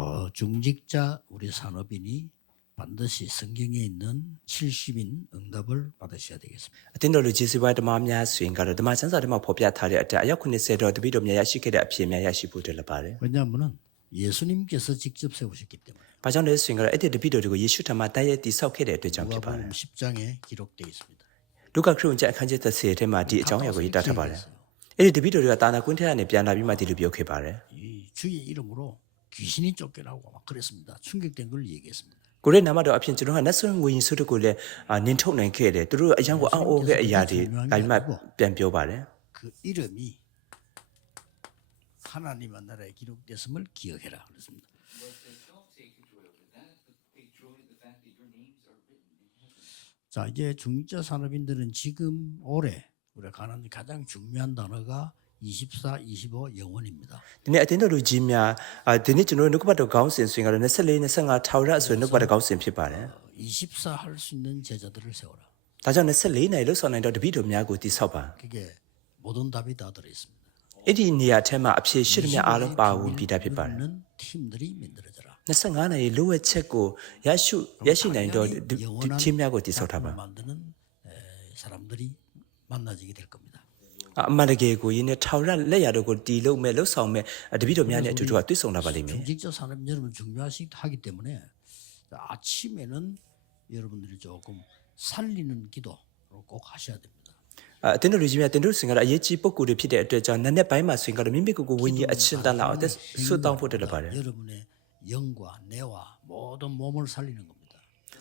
어, 중직자 우리 산업인이 반드시 성경에 있는 70인 응답을 받으셔야 되겠습니다. အတင်းတော်လူဂျေစီဝိုင်းဓမ္မများဆိုရင်ကတော့ဓမ္မချမ်းစာထဲမှာဖော်ပြထားတဲ့အတက်အယောက်90တော့တပိတော်များရရှိခဲ့တဲ့အဖြစ်များရရှိဖို့တည်းလည်းပါတယ် 왜냐하면 예수님께서 직접 세우셨기 때문에 ။ဘာကြောင့်လဲဆိုရင်ကတော့အဲ့ဒီတပိတော်တွေကိုယေရှုထံမှာတိုက်ရိုက်တိဆောက်ခဲ့တဲ့အတွက်ကြောင့်ဖြစ်ပါတယ် 누가복음 10장에 기록되어 있습니다. ။ဒုက္ခခရစ်ဝင်ကျမ်းအခန်းကြီး30ထဲမှာဒီအကြောင်းအရာကိုရေးသားထားပါတယ်။အဲ့ဒီတပိတော်တွေကတာနာကွင်းထဲကနေပြန်လာပြီးမှဒီလိုပြောခဲ့ပါတယ် 이 주의 이름으로 귀신이 쫓겨나고 막 그랬습니다. 충격된 걸 얘기했습니다. ။ကိုရဲ့နာမတော်အဖြစ်ကျွန်တော်ကနတ်ဆွမ်းငွေရင်ဆုတို့ကိုလည်းအာနင်းထုတ်နိုင်ခဲ့တယ်။သူတို့အရန်ကိုအံ့ဩခဲ့အရာတွေဒါပေမဲ့ပြန်ပြောပါတယ် 그 이름이 하나님의 나라에 기록됐음을 기억해라 그랬습니다. 자 이제 중직자 산업인들은 지금 올해 우리가 가는 가장 중요한 단어가 24, 25 영원입니다. ။ဒီနေ့အတင်းတော်လူကြီးများအာဒီနေ့ကျွန်တော်တို့နှုတ်ကပတ်တော်ခေါင်းစဉ်ဆိုရင်ကတော့24 25ထာဝရဆိုရင်နှုတ်ကပတ်တော်ခေါင်းစဉ်ဖြစ်ပါတယ် 24 할 수 있는 제자들을 세워라. ။ဒါကြောင့်24နိုင်လို့ဆောင်နိုင်တော့တပိတော်များကိုတိဆောက်ပါ 그게 모든 답이 다 들어 있습니다. ။အဲ့ဒီနေရာထဲမှာအဖြစ်ရှိသမျှအားလုံးပါဝင်ပြီးသားဖြစ်ပါတယ် 는 팀들이 만들어져라. 25နိုင်လိုအပ်ချက်ကိုရရှိရရှိနိုင်တော့ဒီဒီချင်းများကိုတိဆောက်ထားပါ 작품을 만드는 에, 사람들이 만나지게 될 겁니다. အမှန်တကယ်ကိုယင်းနဲ့ထောင်ရလက်ရတို့ကိုတီလုံးမဲ့လှုပ်ဆောင်မဲ့တပိတော်များနဲ့အတူတူကတွေ့ဆုံလာပါလိမ့်မယ် 중직자 산업 여러분 중요하기 때문에 아침에는 여러분들이 조금 살리는 기도를 꼭 하셔야 됩니다. အတင်းတို့လူကြီးများတင်းတို့စင်ကတော့အရေးကြီးပုံကိုယ်တွေဖြစ်တဲ့အတွက်ကြောင့်နက်နက်ပိုင်းမှာဆိုရင်ကတော့မိမိကိုယ်ကိုဝိညာဉ်အချင်းတန်လာအောင်တက်ဆွတောင်းဖို့တက်လာပါတယ် 여러분의 영과 뇌와 모든 몸을 살리는 겁니다.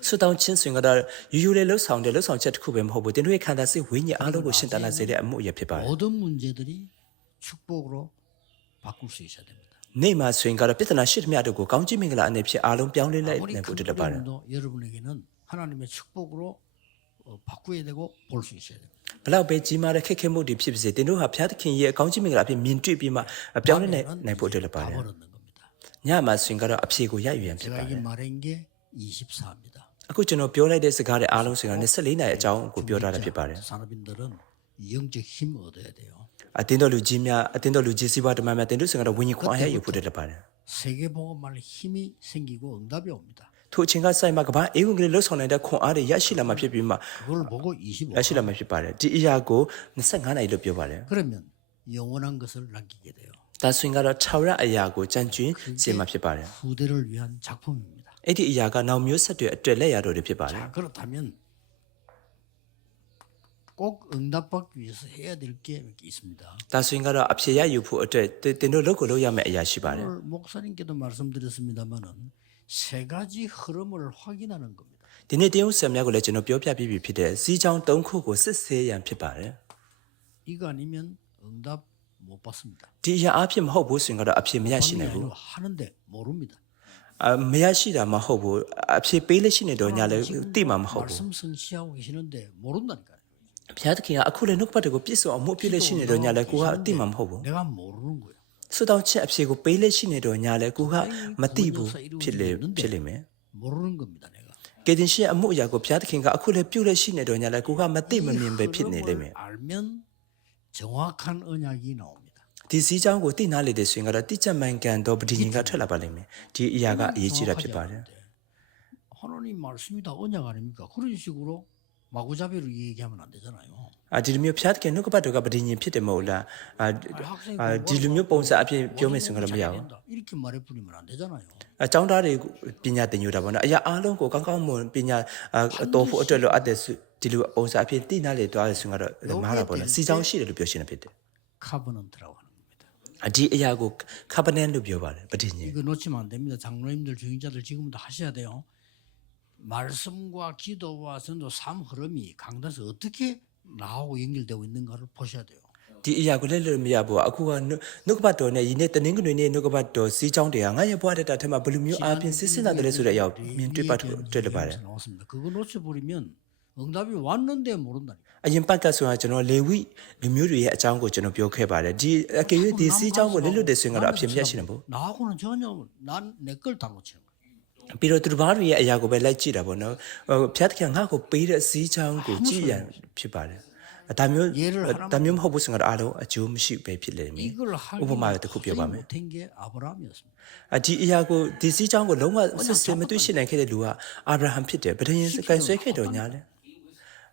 ဆွတောင်းချင်းဆိုရင်ကတော့ယူယူလေးလှုပ်ဆောင်တဲ့လှုပ်ဆောင်ချက်တစ်ခုပဲမဟုတ်ဘူးတင်းတို့ရဲ့ခန္ဓာစိတ်ဝိညာဉ်အားလုံးကိုရှင်းတန်လာစေတဲ့အမှုအရာဖြစ်ပါတယ် 모든 문제들이 축복으로 바꿀 수 있어야 됩니다. နေ့မှာဆိုရင်ကတော့ပြဿနာရှိသမျှတို့ကိုကောင်းချီးမင်္ဂလာအနေဖြင့်အားလုံးပြောင်းလဲလိုက် 아무리 နိုင် 큰 ဖို့တက်လာပါတယ် 어려움도 여러분에게는 하나님의 축복으로 어, 바꾸어야 되고 볼 수 있어야 됩니다. ဘလောက်ပဲကြီးမားတဲ့ခက်ခဲမှုတွေဖြစ်ပါစေတင်းတို့ဟာဘုရားသခင်ရဲ့အကောင်းချီးမင်္ဂလာအဖြစ်မြင်တွေ့ပြီးမှပြောင်းလဲနိုင်နိုင်ဖို့တက်လာပါတယ် 답을 얻는 겁니다. ညမှာဆိုရင်ကတော့အဖြေကိုရယူရန်ဖြစ်ပါ 제가 တယ် 이게 말한 게 24입니다. အခုကျွန်တော်ပြောလိုက်တဲ့စကားတွေအားလုံးဆိုရင်24နိုင်အကြောင်းကိုပြောထားတာဖြစ်ပါတယ် 산업인들은 영적 힘 얻어야 돼요. အတင်းတော်လူကြီးများအတင်းတော်လူကြီးစီးပွားဓမ္မများတင်းတို့ဆိုရင်ကတော့ဝိညာဉ်ခွန်အားရယူဖို့တက်လာပါတယ် 세계 복음말 힘이 생기고 응답이 옵니다. ထိုအချိန်ကစိုက်မှာကဘာအေဝံဂေလိလှုပ်ဆောင်နိုင်တဲ့ခွန်အားတွေရရှိလာမှဖြစ်ပြီးမှ 그걸 보고 25. ရရှိလာမှဖြစ်ပါတယ်ဒီအရာကို25နိုင်လို့ပြောပါတယ် 그러면 영원한 것을 남기게 돼요. ဒါဆိုရင်ကတော့ခြောက်ရအရာကိုကြံ့ကျွင်းစေမှာဖြစ်ပါတယ် 후대를 위한 작품입니다. အဲ့ဒီအရာကနောက်မျိုးဆက်တွေအတွက်လက်ရတော်တွေဖြစ်ပါတယ် 자, 그렇다면 꼭 응답받기 위해서 해야 될 게 있습니다. ဒါဆိုရင်ကတော့အဖြေရယူဖို့အတွက်တင်းတို့လုပ်ကိုလုပ်ရမယ့်အရာရှိပါတယ် 오늘 목사님께도 말씀드렸습니다만은 세 가지 흐름을 확인하는 겁니다. ဒီနေ့တင်းဦးဆရာများကိုလည်းကျွန်တော်ပြောပြပြီးပြီဖြစ်တဲ့စီးချောင်း၃ခုကိုစစ်ဆေးရန်ဖြစ်ပါတယ် 이거 아니면 응답 못 받습니다. ဒီအရာအဖြစ်မဟုတ်ဘူးဆိုရင်ကတော့အဖြစ်မရရှိ 하는 게 နိုင်ဘူး 아니고 하는데 모릅니다. အမရရှိတာမဟုတ်ဘူးအဖြစ်ပေးလို့ရှိနေတော့ညာလည်းသိမှာမဟုတ်ဘူး 말씀 성취하고 계시는데 모른다니까요. ဘုရားသခင်ကအခုလည်းနှုတ်ပတ်တွေကိုပြည့်စုံအောင်မှုပြည့်လို့ရှိနေတော့ညာလည်းကိုကသိမှာမဟုတ်ဘူး 내가 모르는 거예요. ဆွတောင်းချက်အဖြစ်ကိုပေးလို့ရှိနေတော့ညာလည်းကိုကမသိဘူးဖြစ်လေဖြစ်လိမ့်မယ် 모르는 겁니다, 내가. ကယ်တင်ရှင်အမှုအရာကိုဘုရားသခင်ကအခုလည်းပြုလို့ရှိနေတော့ညာလည်းကိုကမသိမမြင်ပဲဖြစ်နေလိမ့်မယ် 알면 정확한 언약이 나옵니다. 다 ဒီစည်းကြောင်းကိုသိနာလေတဲ့ဆိုရင်ကတော့တိကျမှန်ကန်တော့ပဋိညာဉ်ကထွက်လာပါလိမ့်မယ်ဒီအရာကအရေးကြီးတာဖြစ်ပါတယ် 하나님 말씀이 다 언약 아닙니까? 그런 식으로 마구잡이로 얘기하면 안 되잖아요. အာဒီလိုမျိုးဘုရားသခင်နှုတ်ကပတ်တော်ကပဋိညာဉ်ဖြစ်တယ်မဟုတ်လားအာအာဒီလိုမျိုးပုံစံအဖြစ်ပြောမယ်ဆိုရင်ကတော့မရဘူး 이렇게 말해 버리면 안 되잖아요. အကြောင်းသားတွေပညာသင်ယူတာပေါ့နော်အရာအားလုံးကိုကောင်းကောင်းမွန်ပညာအာတော်ဖို့အတွက်လို့အပ်တဲ့ဆိုဒီလိုပုံစံအဖြစ်သိနာလေတွားရဆိုရင်ကတော့မားတာပေါ့နော်စီချောင်းရှိတယ်လို့ပြောရှင်းတယ်ဖြစ်တယ် 카버넌트라고 하는 겁니다. အ ဒီအရာကို covenant လို့ပြောပါတယ်ပဋိညာဉ် 이거 놓치면 안 됩니다. 장로님들, 주인자들 지금부터 하셔야 돼요. 말씀과 기도와 전도 삶 흐름이 강단에서 어떻게 나오고 연결되고 있는가를 보셔야 돼요. ဒီအရာကိုလည်းလို့မရဘူးအခုကနှုနှုတ်ကပတ်တော်နဲ့ယနေ့တနင်္ဂနွေနေ့နှုတ်ကပတ်တော်စီးချောင်းတွေကငါရဲ့ဘဝတက်တာထဲမှာဘယ်လိုမျိုးအပြင်စစ်စစ်လာတယ်လဲဆိုတဲ့အရာကိုမြင်တွေ့ပတ်တွေ့တယ်ပါတယ် 나왔습니다. 그거 놓쳐버리면 응답이 왔는데 모른다니까. အရင်ပတ်ကဆိုတာကျွန်တော်လေဝိလူမျိုးတွေရဲ့အကြောင်းကိုကျွန်တော်ပြောခဲ့ပါတယ်ဒီအကယ်၍ဒီစီးချောင်းကိုလက်လွတ်တယ်ဆိုရင်ကတော့အဖြစ်မရရှိနေဘူး 나하고는 전혀 난 내 걸 다 놓치는 거예요. ပြီးတော့သူတို့ဘာတွေရဲ့အရာကိုပဲလိုက်ကြည့်တာပေါ့နော်ဟိုဖျားတခင်ငါ့ကိုပေးတဲ့စီးချောင်းကိုကြည့်ရန်ဖြစ်ပါတယ် ဒါမျိုး 예를 하나만 ဒါမျိုးမဟုတ်ဘူးဆိုတော့အားလုံးအကျိုးမရှိပဲဖြစ်လိမ့်မယ် 이걸 하기 우버마을 때 급여 밤에. 못한 게 아브라함이었습니다. အဒီအရာကိုဒီစီးကြောင်းကိုလုံးဝစစ်စစ်မတွေ့ရှိနိုင်ခဲ့တဲ့လူကအာဗြဟံဖြစ်တယ်ဗဒင်းကန်ဆွဲခဲ့တော့ညာလဲ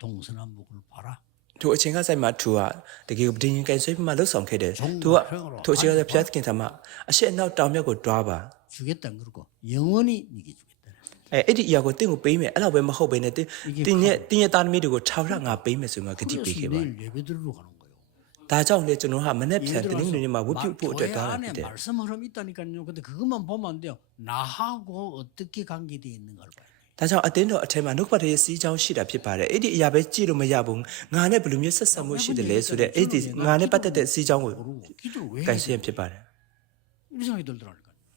동서남북을 봐라. သူအချိန်ကဆိုင်မှာသူကတကယ်ကိုဒင်းရင်ကန်ဆွဲပြီးမှလှုပ်ဆောင်ခဲ့တယ်။သူကသူအချိန်ကဖျားသခင်ထမအရှိအနောက်တောင်မြောက်ကိုတွားပါ 주겠다 그러고 영원히 네게 주겠다. အဲအဲ့ဒီအရာကိုတင့်ကိုပေးမယ်အဲ့လောက်ပဲမဟုတ်ဘဲနဲ့တင်းတင်းရဲ့တင်းရဲ့သားသမီးတွေကိုထောက်ရငါပေးမယ်ဆိုမှဂတိပေး 그래서 ခဲ့ပါ 내일 예배 드리러 가는 거예요. ဒါကြောင့်လေကျွန်တော်ဟာမနေ့ဖြန် 예를 တင်းနေနေမှာဝတ်ပြု 마- ဖို့အတွက် 교회 တောင်းတာ 안에 ဖြစ်တယ် 말씀 흐름이 있다니까요. 근데 그것만 보면 안 돼요. 나하고 어떻게 관계되어 있는가를 봐요. ဒါကြောင့်အတင်းတော်အထက်မှာနှုတ်ပတ်ရဲ့စီးကြောင်းရှိတာဖြစ်ပါတယ်အဲ့ဒီအရာပဲကြည့်လို့မရဘူးငါနဲ့ဘယ်လိုမျိုးဆက်ဆံမှုရှိတယ်လဲဆိုတဲ့အဲ့ဒီငါနဲ့ပတ်သက်တဲ့စီးကြောင်းကိုကန်ဆယ်ဖြစ်ပါတယ်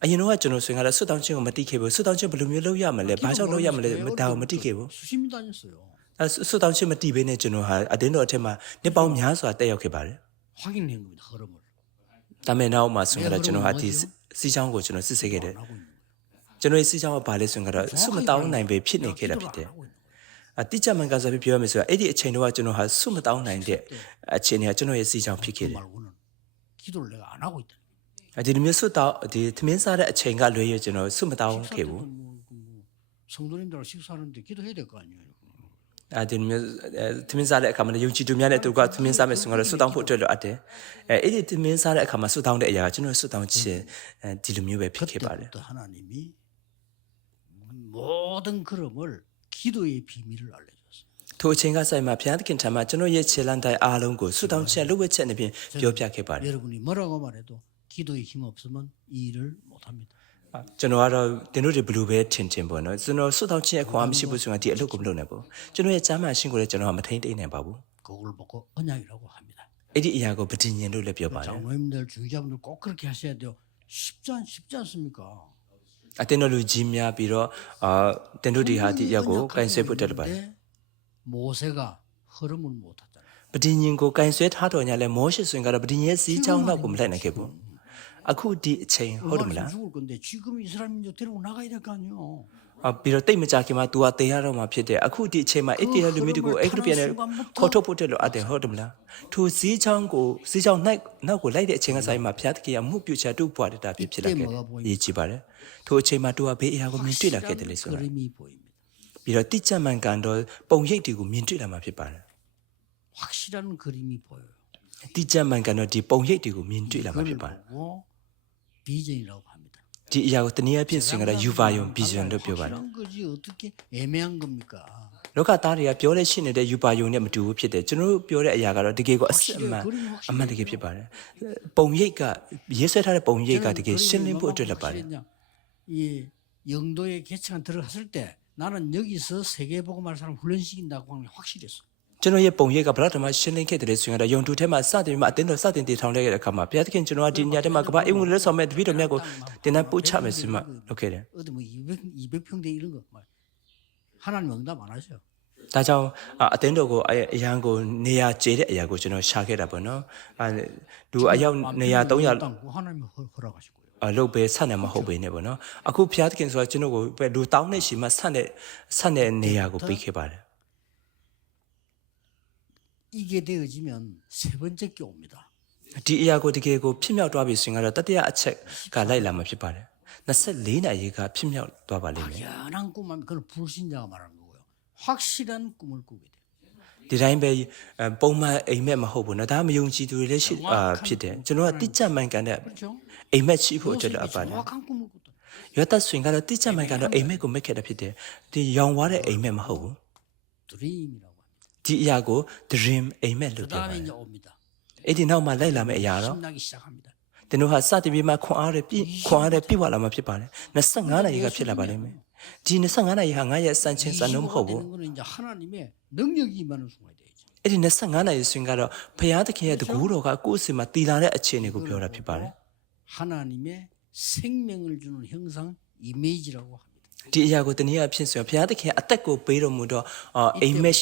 အရင်တော့ကျွန်တော်ဆွေးနွေးရတဲ့ဆွတ်တောင်းခြင်းကိုမတိခဲ့ဘူးဆွတ်တောင်းခြင်းဘယ်လိုမျိုးလုပ်ရမလဲဘာကြောင့်လုပ်ရမလဲဒါကိုမတိခဲ့ဘူးအဲဆွတ်တောင်းခြင်းမတိဘဲနဲ့ကျွန်တော်ဟာအတင်းတော်အထက်မှာနှစ်ပေါင်းများစွာတက်ရောက်ခဲ့ပါတယ်ဒါမဲ့နောက်မှဆွေးနွေးရတဲ့ကျွန်တော်ဟာဒီစီးကြောင်းကိုကျွန်တော်စစ်ဆေးခဲ့တယ် ကျွန်တော်ရဲ့စီးကြောင်းကဘာလဲဆိုရင်ကတော့ဆွမတောင်းနိုင်ပဲဖြစ်နေခဲ့တာဖြစ်တယ် 기도를 안 하고 있는 거예요. အတိကျမှန်ကန်စွာပြောရမယ်ဆိုတော့အဲ့ဒီအချိန်တော့ကျွန်တော်ဟာဆွမတောင်းနိုင်တဲ့အခြေအနေကကျွန်တော်ရဲ့စီးကြောင်းဖြစ်ခဲ့ 그 တယ် 말고는 기도를 내가 안 하고 있다. အဲဒီလိုမျိုးဆွတ်တော့ဒီသမင်းစားတဲ့အချိန်ကလွဲရကျွန်တော်ဆွမတောင်းခဲ့ဘူး 뭐, 그 뭐, 성도님들하고 식사하는데 기도해야 될 거 아니에요. အဲဒီလိုမျိုးအဲသမင်းစားတဲ့အခါမှာယုံကြည်သူများနဲ့သူကသမင်းစားမယ်ဆိုတော့ဆွတ်တောင်းဖို့အတွက်လိုအပ်တယ်အဲအဲ့ဒီသမင်းစားတဲ့အခါမှာဆွတ်တောင်းတဲ့အရာကကျွန်တော်ဆွတ်တောင်းခြင်းအဲဒီလိုမျိုးပဲဖြစ်ခဲ့ပါတယ် 그때부터 하나님이 모든 걸음을 기도의 비밀을 알려줬어요. ထိုအချိန်ကဆိုင်မှာဘုရားသခင်ထံမှာကျွန်တော်ရဲ့ခြေလမ်းတိုင်းအားလုံးကိုဆွတ်တောင်းခြင်းလုပ်ဝဲချက်နဲ့ဖြင့်ပြောပြခဲ့ပါတယ် 여러분이 뭐라고 말해도 기도의 힘 없으면 이 일을 못합니다. ကျွန်တော်ကတော့တင်တို့တွေဘလူးပဲထင်ထင်ပေါ့နော်ကျွန်တော်ဆွတ်တောင်းခြင်းအခွင့်အမရှိဘူးဆိုရင်ဒီအလုပ်ကိုမလုပ်နိုင်ဘူးကျွန်တော်ရဲ့ကျမ်းမာရှင်းကိုလည်းကျွန်တော်ကမထိန်တိတ်နိုင်ပါဘူး 그걸 보고 언약이라고 합니다. အဲ့ဒီအရာကိုဗဒင်းညင်လို့လည်းပြောပါတယ် 장로님들 주의자분들 꼭 그렇게 하셔야 돼요. 쉽지, 않, 쉽지 않습니까? အတင်းတို့လူကြီးများပြီးတော့အာတင်တို့ဒီဟာဒီရက်ကိုကန်ဆယ်ဖို့တက်တယ်ပါတယ်မိုးဆေကဟရမွန်မိုတာပဒိညင်ကိုကန်ဆယ်ထားတော်ညာလဲမောရှေဆိုရင်ကတော့ပဒိညင်ရဲ့စီးချောင်းနောက်ကိုမလိုက်နိုင်ခဲ့ဘူးအခုဒီအချိန်ဟုတ်တယ်မလား 죽을 건데 지금 이스라엘 민족 데리고 나가야 될 거 아니에요. အပြီးတော့တိတ်မကြခင်မှာ तू ကတေးရတော့မှာဖြစ်တယ်အခုဒီအချိန်မှာအစ်တီရလူမျိုးတွေကိုအဲ့ဒီပြန်နဲ့ခေါ်ထုတ်ဖို့တက်လို့အပ်တယ်ဟုတ်တယ်မလားထိုစီးချောင်းကိုစီးချောင်းနိုင်နောက်ကိုလိုက်တဲ့အချိန်ကဆိုင်မှာဘုရားသခင်ကမှုပြုချတူပွားတဲ့တာဖြစ်ဖြစ်လာခဲ့တယ်ရေးကြည့်ပါတယ်ထိုအချိန်မှာ तू ကဘေးအရာကိုမြင်တွေ့လာခဲ့တယ်လေဆိုတာ 그림이 보입니다. ပြီးတော့တိကျမှန်ကန်တော့ပုံရိပ်တွေကိုမြင်တွေ့လာမှာဖြစ်ပါတယ် 확실한 그림이 보여요. တိကျမှန်ကန်တော့ဒီပုံရိပ်တွေကိုမြင်တွေ့လာမှာဖြစ် 그걸 ပါတယ် 보고 비전이라고 합니다. ဒီအရာကိုတနည်းအားဖြင့်ဆိုရင်ကတော့ယူဗာယုံဘီဇွန်လို့ပြောပါတယ် 확실한 거지 어떻게 애매한 겁니까? လောကသားတွေကပြောလဲရှိနေတဲ့ယူပါယုံနဲ့မတူဘူးဖြစ်တယ်ကျွန်တော်တို့ပြောတဲ့အရာကတော့တကယ်ကိုအစစ်အမှန်အမှန်တကယ်ဖြစ်ပါတယ်ပုံရိပ်ကရေးဆွဲထားတဲ့ပုံရိပ်ကတကယ်ရှင်းလင်းဖို့အတွက်လည်းပါတယ် 이 영도의 개척안 들어갔을 때 나는 여기서 세계복음할 사람 훈련시킨다고 하는 게 확실했어. ကျွန်တော်ရဲ့ပုံရိပ်ကဘယ်တော့မှရှင်းလင်းခဲ့တယ်ဆိုရင်တော့ယုံတူထဲမှာစတင်ပြီးမှအတင်းတော်စတင်တည်ထောင်လိုက်ရတဲ့အခါမှာဘုရားသခင်ကျွန်တော်ကဒီညထဲမှာကမ္ဘာအိမ်ဝင်လို့ဆောင်မဲ့တပည့်တော်မြတ်ကိုတင်တဲ့ပို့ချမယ်ဆိုမှလုပ်ခဲ့တယ် 어디 뭐 200, 200평대 이런 거 막. 하나님 응답 안 하셔. ဒါကြောင့်အတင်းတော်ကိုအရန်ကိုနေရာကျေတဲ့အရာကိုကျွန်တော်ရှာခဲ့တာပေါ့နော်အဲလူအယောက်နေရာ300 땅 하나님이 허- 허락하시고요. အလုပ်ပဲဆက်နေမဟုတ်ပဲねပေါ့နော်အခုဘုရားသခင်ဆိုတာကျွန်တော်ကိုပဲလူတောင်းတဲ့ရှိမှဆက်တဲ့ဆက်တဲ့နေရာကိုပေးခဲ့ပါတယ် 이게 되어지면 세 번째 게 옵니다. ဒီအရာကိုတကယ်ကိုဖြစ်မြောက်သွားပြီဆိုရင်ကတော့တတိယအချက်ကလိုက်လာမှာဖြစ်ပါတယ်24နာရီကဖြစ်မြောက်သွားပါလိမ့်မယ် 막연한 꿈만 그건 불신자가 말하는 거고요. 확실한 꿈을 꾸게 돼요. ဒီတိုင်းပဲအဲပုံမှန်အိမ်မက်မဟုတ်ဘူးနော်ဒါမှမယုံကြည်သူတွေလည်းရှိအာဖြစ်တယ်ကျွန်တော်ကတိကျမှန်ကန်တဲ့ 그렇죠? အိမ်မက်ရှိဖို့အတွက် 요셉이 လည်းအပ်ပါတယ် 정확한 꿈을 꿨다. ယောသဆွင်ကတော့တိကျမှန်ကန်တော့အိမ်မက်ကိုမက်ခဲ့တာဖြစ်တယ်ဒီရောင်ဝါတဲ့အိမ်မက်မဟုတ်ဘူး 드림이라고 합니다. ဒီအရာကို dream အိမ်မက် 그 လို့ပြောပါ 다음에 တယ် 이제 옵니다. အဲ့ဒီနောက်မှာလိုက်လာမယ့်အရာတော့ 신나기 시작합니다. တင်တို့ဟာစတင်ပြီးမှခွန်အားနဲ့ပြည့်ခွန်အားနဲ့ပြည့်ဝလာမှာဖြစ်ပါတယ်25နာရီကဖြစ်လာပါလိမ့်မယ်ဒီ25နာရီဟာငါရဲ့စံချင်းစံနှုန်းမဟုတ်ဘူး 되는 거는 이제 하나님의 능력이 임하는 순간이 되죠. အဲ့ဒီ25နာရီဆွင်ကတော့ဘုရားသခင်ရဲ့တကူတော်ကကိုယ့်စီမှာတည်လာတဲ့အခြေအနေကိုပြောတာဖြစ်ပါတယ် 하나님의 생명을 주는 형상 이미지라고 합니다. ဒီအရာကိုတနည်းအားဖြင့်ဆိုရင်ဘုရားသခင်အသက်ကိုပေးတော်မူတော့အာ image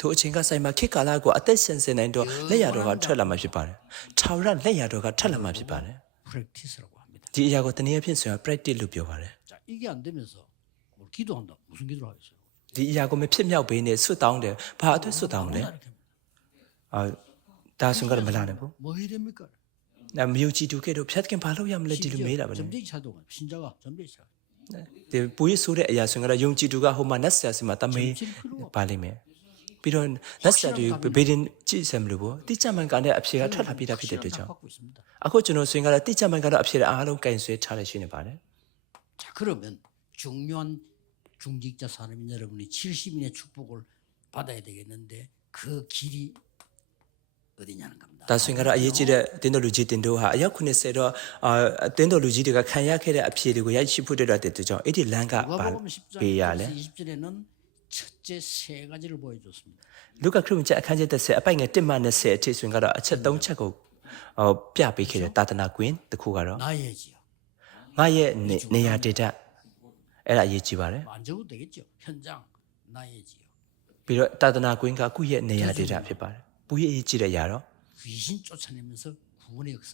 ထိုအချိန်ကဆိုင်မှာခေတ်ကာလကိုအသက်ရှင်စင်နိုင်တော့လက်ရတော်ကထွက်လာမှာဖြစ်ပါတယ်။ထာဝရလက်ရတော်ကထွက်လာမှာဖြစ်ပါတယ်။ဒီအရာကိုတနည်းအားဖြင့်ဆိုရင် practice လို့ပြောပါတယ်။ဒီအရာကိုမဖြစ်မြောက်ဘဲနဲ့ဆွတ်တောင်းတယ်။ဘာအတွက်ဆွတ်တောင်းလဲ။အာဒါဆိုကတော့မလာနဲ့ဘူး။အဲ့မယုံကြည်သူကဲတော့ဖြတ်ခင်ဘာလို့ရမလဲဒီလိုမေးတာပဲ။ဒီပူရဆိုတဲ့အရာဆိုရင်ကတော့ယုံကြည်သူကဟိုမှာနတ်ဆရာစီမှာတမေးပါလိမ့်မယ်။ bị đơn nó sẽ được bị đơn chỉ xem được bố tí cha mình cả đời áp xe thật là bị đáp được chứ à có chuyện suy nghĩ là tí cha mình cả đời áp xe à lâu cái suy trả lại suy nghĩ bạn 자 그러면 중요한 중직자 사람인 여러분이 70인의 축복을 받아야 되겠는데 그 길이 어디냐는 겁니다. 다수인가라 예지레 덴도루지 덴도하 야쿠네세로 아 덴도루지가 칸야케레 앞시리고 야시푸데라 됐죠. 이디 랑가 발 베야레. 20절에는 첫째 세 가지를 보여줬습니다. လူကခရစ်ဝင်ကျမ်းအခန်းကြီး30အပိုင်ငယ်1မှ20အထိဆိုရင်ကတော့အချက်3ချက်ကိုဟောပြပေးခဲ့တဲ့တာသနာကွင်းတစ်ခုကတော့ 나의 지역. ငါရဲ့နေနေရာဒေတာအဲ့ဒါအရေးကြီးပါတယ် 안 적어도 되겠죠. 현장 나의 지역. ပြီးတော့တာသနာကွင်းကခုရဲ့နေရာဒေတာဖြစ်ပါတယ်ပူရအရေးကြီးတဲ့အရာတော့ 귀신 쫓아내면서 구원의 역사.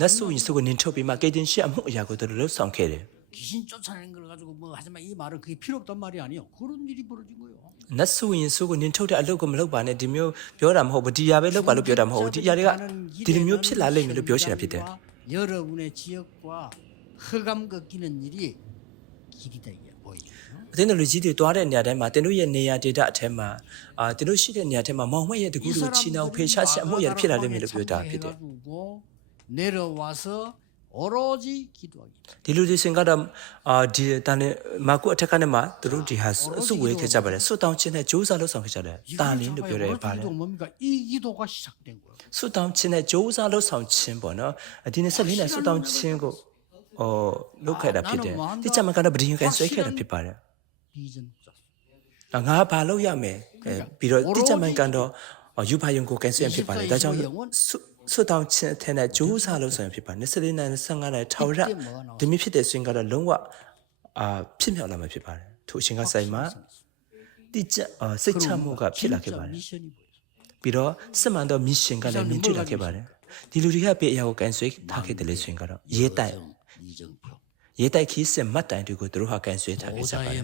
နတ်ဆိုရင်ဆိုကိုနင်ထုတ်ပြီးမှကေတင်ရှိအမှုအရာကိုတို့လှုပ်ဆောင်ခဲ့တယ် 귀신 쫓아내는 걸 가지고 뭐 하지만 이 말은 그게 필요 없단 말이 아니에요. 그런 일이 벌어진 거예요. နတ်ဆိုရင်ဆိုကိုနင်ထုတ်တဲ့အလုပ်ကိုမလုပ်ပါနဲ့ဒီမျိုးပြောတာမဟုတ်ဘူးဒီအရာပဲလုပ်ပါလို့ပြောတာမဟုတ်ဘူးဒီအရာတွေကဒီလိုမျိုးဖြစ်လာလိမ့်မယ်လို့ပြောချင်တာဖြစ်တယ် 여러분의 지역과 흑암 꺾이는 일이 길이다 이게 보이죠. အတင်းတော်လူကြီးတွေတွားတဲ့နေရာတိုင်းမှာတင်တို့ရဲ့နေရာဒေတာအထက်မှာအာတင်တို့ရှိတဲ့နေရာထဲမှာမောင်မွဲ့ရဲ့တကူလူချီနှောင်ဖေရှားချက်အမှုအရာဖြစ်လာလိမ့်မယ်လို့ပြောတာဖြစ်တယ် 해가지고 내려와서 오로지 기도하 기. 딜루디 생각다 아디 단에 마구 아타카네 마 두루 디하 수웨 계자바레 수다운 친의 조사로 성계자 래. 단인도 별에 바 래. 뭡니 까? 이 기도가 시작된 거예 요. 수다운 친의 조사로 성친 번 어. 아디네 설리네 수다운 친고 어 녹화다 피 데. 디자마가나 브링 간 쇠케다 피바 래. 리 즌. 나가 발로 야 메. 비로 디자만 간도 유파용고 간 쇠엔 피바 래. 다장 수 ဆိုတောင်ချင်းအထက်နဲ့ဂျိုးစားလို့ဆိုရင်ဖြစ်ပါ24နဲ့25နဲ့ထောင်ရဒီမျိုးဖြစ်တဲ့ဆိုရင်ကတော့လုံးဝအာဖြစ်မြောက်လာမှာဖြစ်ပါတယ်ထိုအရှင်ကဆိုင်မှာတိကျစိတ်ချမှုကဖြစ်လာခဲ့ပါတယ်ပြီးတော့စစ်မှန်သောမစ်ရှင်ကလည်းမြင်တွေ့လာခဲ့ပါတယ်ဒီလူတွေကပေးအရာကိုကန်ဆွေးထားခဲ့တယ်လို့ဆိုရင်ကတော့ရေးတိုက်ရေးတိုက်ခီးစစ်မှတ်တိုင်တွေကိုသူတို့ဟာကန်ဆွေးထားခဲ့ကြပါတယ်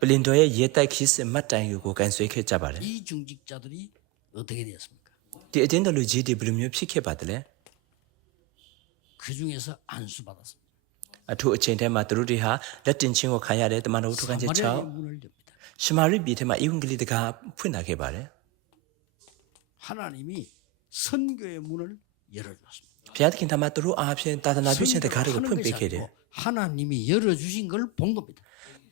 ပလင်တော်ရဲ့ရေးတိုက်ခီးစစ်မှတ်တိုင်တွေကိုကန်ဆွေးခဲ့ကြပါတယ် ဒီအတင်းတော်လူကြီးတွေဘယ်လိုမျိုးဖြစ်ခဲ့ပါသလဲ 그 중에서 안수 받았습니다. အထူးအချိန်ထဲမှာသူတို့တွေဟာလက်တင်ချင်းကိုခံရတယ်တမန်တော်ထုတ်ကန်ချက် 사마리아의 6 문을 엽니다. ရှမာရိပြည်ထဲမှာဧဝံဂေလိတကားဖွင့်လာခဲ့ပါတယ် 하나님이 선교의 문을 열어주었습니다. ဘုရားသခင်ထမသူတို့အားဖြင့်တာသနာပြုခြင်းတကားတွေကိုဖွင့်ပေးခဲ့တယ် 하나님이 열어주신 걸 본 겁니다. ပ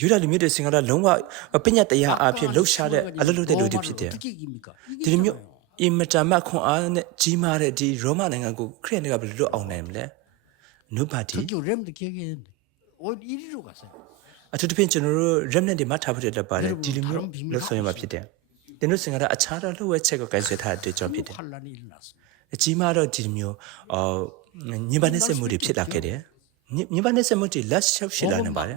ယူဒလူမျိုးတွေစင်္ဂလာလုံးဝပညာတရားအဖြစ်လှုပ်ရှားတဲ့အလုပ်လုပ်တဲ့လူတွေဖြစ်တယ်ဒီလိုမျိုးအင်မတန်မှခွန်အားနဲ့ကြီးမားတဲ့ဒီရောမနိုင်ငံကိုခရစ်ယာန်တွေကဘယ်လိုလုပ်အောင်နိုင်မလဲနုပါတီအထူးသဖြင့်ကျွန်တော်တို့ remnant တွေမှာထားဖို့တက်ပါတယ်ဒီလိုမျိုးလုပ်ဆောင်ရမှာဖြစ်တယ်တင်တို့စင်္ဂလာအခြားတော့လှုပ်ဝဲချက်ကိုကန့်ဆယ်ထားတဲ့ကြောင့်ဖြစ်တယ်အကြီးမားတော့ဒီလိုမျိုးအော်ညီပါနဲ့ဆက်မှုတွေဖြစ်လာခဲ့တယ်ညီပါနဲ့ဆက်မှုတွေ last shop ရှိလာနေပါတယ်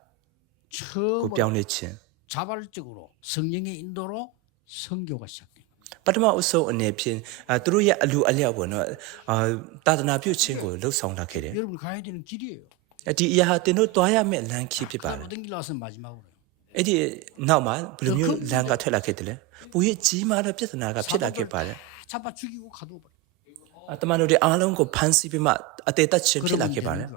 처음으로 ပြောင်းလဲခြင်း 자발적으로 성령의 인도로 선교가 시작됩니다. ပထမအဆုံးအနေဖြင့်အာသူတို့ရဲ့အလူအလျောက်ပေါ့နော်အာတာသနာပြုခြင်းကိုလှုပ်ဆောင်လာခဲ့တယ် 여러분 가야 되는 길이에요. အဒီအရာဟာတင်တို့တွားရမယ့်လမ်းခီးဖြစ်ပါတယ် 모든 길 나와서 마지막으로요. အဲ့ဒီနောက်မှာဘယ်လိုမျိုးလမ်းကထွက်လာခဲ့တယ်လဲပူရဲ့ကြီးမားတဲ့ပြဿနာကဖြစ်လာခဲ့ပါတယ် 잡아 죽이고 가둬버려. အတမန်တို့တွေအားလုံးကိုဖမ်းဆီးပြီးမှအသေးသက်ခြင်းဖြစ်လာ 그러면 ခဲ့ပါတယ်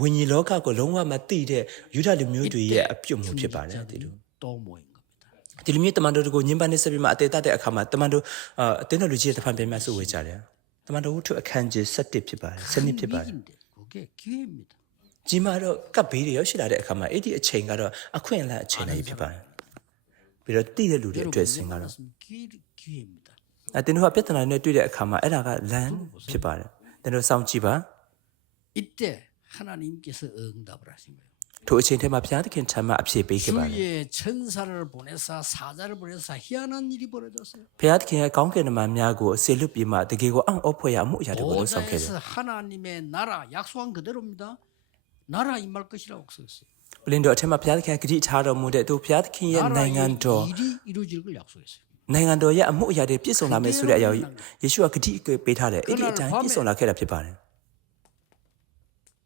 ဝิญญလောကကိုလုံးဝမသိတဲ့ယူဒလူမျိုးတွေရဲ့အပြုတ်မှုဖြစ်ပါတယ်ဒီလိုတော်မွင်ဒီလိုမျိုးတမန်တော်တို့ကိုညှဉ်းပန်းနှိပ်စက်ပြီးမှအသေးတတဲ့အခါမှာတမန်တော်အသင်းတော်လူကြီးရဲ့တဖန်ပြန်မြတ်ဆုဝေကြတယ်တမန်တော်ဝတ္ထုအခန်းကြီး7ဖြစ်ပါတယ်7နှစ်ဖြစ်ပါတယ်ကြီးမာတော့ကပ်ဘေးတွေရောက်ရှိလာတဲ့အခါမှာအဲ့ဒီအချိန်ကတော့အခွင့်အလမ်းအချိန်လေးဖြစ်ပါတယ်ပြီးတော့တည်တဲ့လူတွေအတွက်ဆင်ကတော့အတင်းတို့ကပြဿနာနဲ့တွေ့တဲ့အခါမှာအဲ့ဒါကလမ်းဖြစ်ပါတယ်တင်းတို့စောင့်ကြည့်ပါ이때 하나님께서 응답을 하신 거예요. ထိုအချိန်ထဲမှာဘုရားသခင်ထံမှအဖြေပေးခဲ့ပါတယ် 주의 천사를 보내사 사자를 보내사 희한한 일이 벌어졌어요. ဘုရားသခင်ရဲ့ကောင်းကင်နမများကိုဆေလွတ်ပြီးမှတကယ်ကိုအံ့ဩဖွယ်ရအမှုအရာတွေကိုလှုပ်ဆောင်ခဲ့တယ် 보좌에서 하나님의 나라 약속한 그대로입니다. 나라 임할 것이라고 써있어요. ပလင်တော်အထက်မှာဘုရားသခင်ကတိထားတော်မူတဲ့သူဘုရားသခင်ရဲ့နိုင်ငံ 나라의 တော် 일이 이루어질 걸 약속했어요. နိုင်ငံတော်ရဲ့အမှုအရာတွေပြည့်စုံလာမယ်ဆိုတဲ့အရာကိုယေရှုကဂတိပေးထားတယ်အဲ့ဒီအတိုင်းပြည့်စုံလာခဲ့တာဖြစ်ပါတယ်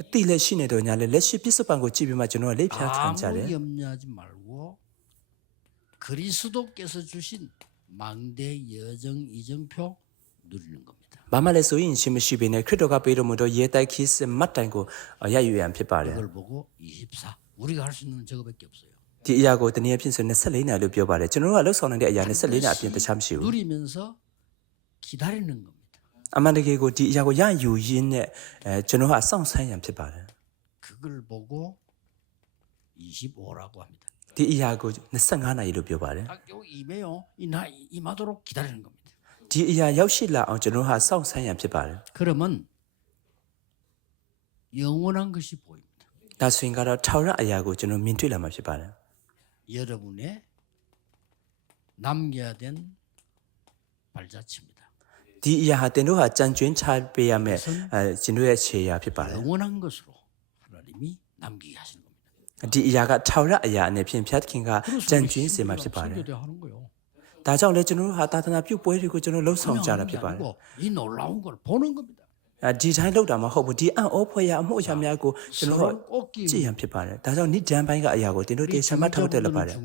အတိလက်ရှိနေတော့ညာလေလက်ရှိပြစ္ဆုတ်ပံကိုကြည့်ပြီးမှကျွန်တော်ကလေ့ဖြတ်ခံကြတယ် 아무 염려하지 말고 그리스도께서 주신 망대 여정 이정표 누리는 겁니다. ဘာမှလည်းဆိုရင်ရှင်မရှိဘဲနဲ့ခရစ်တော်ကပေးတော်မူသောရေတိုက်ခီးစမတ်တိုင်ကိုရယူရန်ဖြစ်ပါတယ် 그걸 보고 24 우리가 할 수 있는 저거밖에 없어요. ဒီအရာကိုတနည်းအားဖြင့်ဆို24နာရီလို့ပြောပါတယ်ကျွန်တော်တို့ကလှုပ်ဆောင်နိုင်တဲ့အရာ24နာရီအပြင်တခြားမရှိဘူး 누리면서 기다리는 겁니다. အမှန်တကယ်ကိုဒီအရာကိုရယူရင်းနဲ့အဲကျွန်တော်ကစောင့်ဆိုင်းရန်ဖြစ်ပါတယ် 그걸 보고 25라고 합니다. ဒီအရာကို25နာရီလို့ပြောပါတယ် 딱요 임해요. 이 나이 임하도록 기다리는 겁니다. ဒီအရာရောက်ရှိလာအောင်ကျွန်တော်ဟာစောင့်ဆိုင်းရန်ဖြစ်ပါတယ် 그러면 영원한 것이 보입니다. ဒါဆိုရင်ကတော့ထောင်ရအရာကိုကျွန်တော်မြင်တွေ့လာမှာဖြစ်ပါတယ် 여러분의 남겨야 된 발자취입니다. ဒီအရာဟာသင်တို့ဟာကြံကျွင်းချပေးရမယ်အဲကျွန်တို့ရဲ့ခြေရာဖြစ်ပါတယ်။ဝန်ဟန်ကိုဆိုဟာလာလီမီနမ်ဂီဟာရှင်ဒီအရာကထာဝရအရာအနေဖြင့်ဖျက်ခင်ကကြံကျွင်းစေမှာဖြစ်ပါတယ်။ဒါကြောင့်လည်းကျွန်တော်တို့ဟာသာသနာပြုပွဲတွေကိုကျွန်တော်လှုပ်ဆောင်ကြတာဖြစ်ပါတယ်။ဒီတိုင်းလောက်တာမဟုတ်ဘူးဒီအံ့ဩဖွယ်ရအမှုအရာများကိုကျွန်တော်ကြည့်ရန်ဖြစ်ပါတယ်။ဒါကြောင့်နိဒန်ပိုင်းကအရာကိုတင်တို့တင်ဆက်မှတ်ထုတ်တယ်လို့ပါတယ်။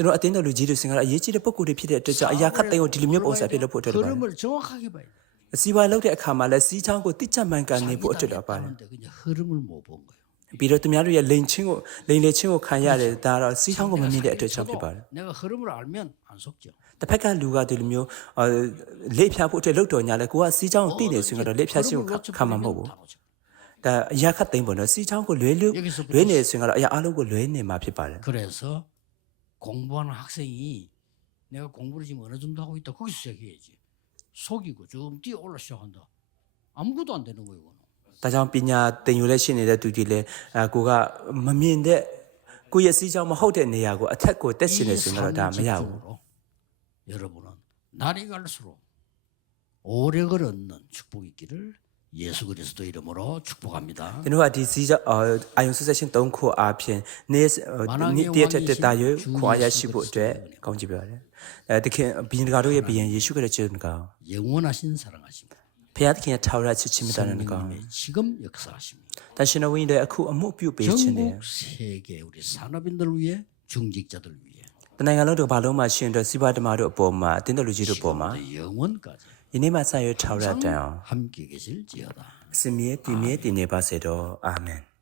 ကျွန်တော်အတင်းတော်လူကြီးတွေစင်ကတော့အရေးကြီးတဲ့ပုံကိုယ်တွေဖြစ်တဲ့အတွက်ကြောင့်အရာခတ်သိမ်းကိုဒီလိုမျိုးပုံစံဖြစ်လို့ဖို့အတွက်ပါတယ်အစီပိုင်းလောက်တဲ့အခါမှာလည်းစီးချောင်းကိုတိကျမှန်ကန်နေဖို့အတွက်တော့ပါတယ်ပြီးတော့သူများတို့ရဲ့လိန်ချင်းကိုလိန်လေချင်းကိုခံရတယ်ဒါတော့စီးချောင်းကိုမမြင်တဲ့အတွက်ကြောင့်ဖြစ်ပါတယ်တစ်ဖက်ကလူကဒီလိုမျိုးလေ့ဖြာဖို့အတွက်လောက်တော်ညာလဲကိုကစီးချောင်းကိုတိနေဆိုရင်တော့လေ့ဖြာခြင်းကိုခံမှာမဟုတ်ဘူးဒါအရာခတ်သိမ်းပေါ်တော့စီချောင်းကိုလွဲလွဲနေဆိုရင်တော့အရာအလုံးကိုလွဲနေမှာဖြစ်ပါတယ် 공부하는 학생이 내가 공부를 지금 어느 정도 하고 있다 거기서 시작해야지. 속이고 좀 뛰어 올라 시작한다. 아무것도 안 되는 거예요. 이거는. ဒါကြောင့်ပညာသင်ယူလဲရှိနေတဲ့သူတွေလည်းအကိုကမမြင်တဲ့ကိုယ့်ရဲ့စီးချောင်းမဟုတ်တဲ့နေရာကိုအထက်ကိုတက်ရှင်နေဆိုရင်တော့ဒါမရဘူး 집중으로 여러분은 날이 갈수록 오래 걸었는 축복이 있기를 예수 그리스도 이름으로 축복합니다. iremoro chukpukamida. 영원하신 사랑하십니다. 배아드기에 타오라 지침이라는 거. 지금 역사하십니다. 당신은 우리의 아쿠 업무 비우베이치네. 전국 세계 우리 산업인들 위해 중직자들 위해. 그날가로 바로마 시엔더 시바드마르 보마 딘더루지르 보마. 영원까지. 이내 마사여 차오라자요 함께 계실지어다. 스미에 띠미에 띠네 바세도 아멘.